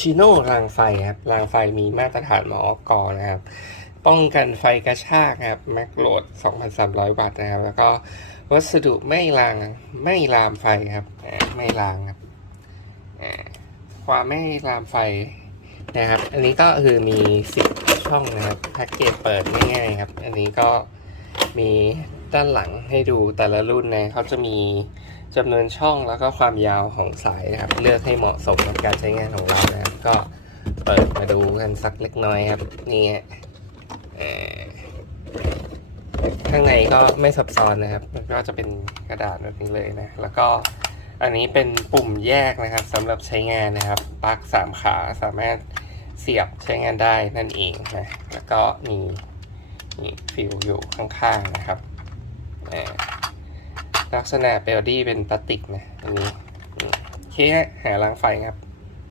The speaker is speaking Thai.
ชิโน่รางไฟครับรางไฟมีมาตรฐานมอกนะครับ ป้องกันไฟกระชากครับแม็กโหลด 2,300 วัตต์นะครับ แล้วก็วัสดุไม่ลางไม่ลามไฟครับไม่ลางครับความไม่ลามไฟนะครับ อันนี้ก็คือมี 10 ช่องนะครับแพ็กเกจเปิดง่ายๆครับ อันนี้ก็ มีด้านหลังให้ดูแต่ละรุ่นนะเขาจะมีจำนวนช่องแล้วก็ความยาวของสายนะครับ เลือกให้เหมาะสมกับการใช้งานของเรานะครับ ก็เปิดมาดูกันสักเล็กน้อยครับ นี่ข้างในก็ไม่ซับซ้อนนะครับ ก็จะเป็นกระดาษแบบนี้เลยนะ แล้วก็อันนี้เป็นปุ่มแยกนะครับสำหรับใช้งานนะครับปลั๊กสามขาสามารถเสียบใช้งานได้นั่นเองนะแล้วก็มี มีฟิวอยู่ข้างๆนะครับลักษณะเบลดี้เป็นพลาสติกนะอันนี้โอเคฮะหารางไฟครับ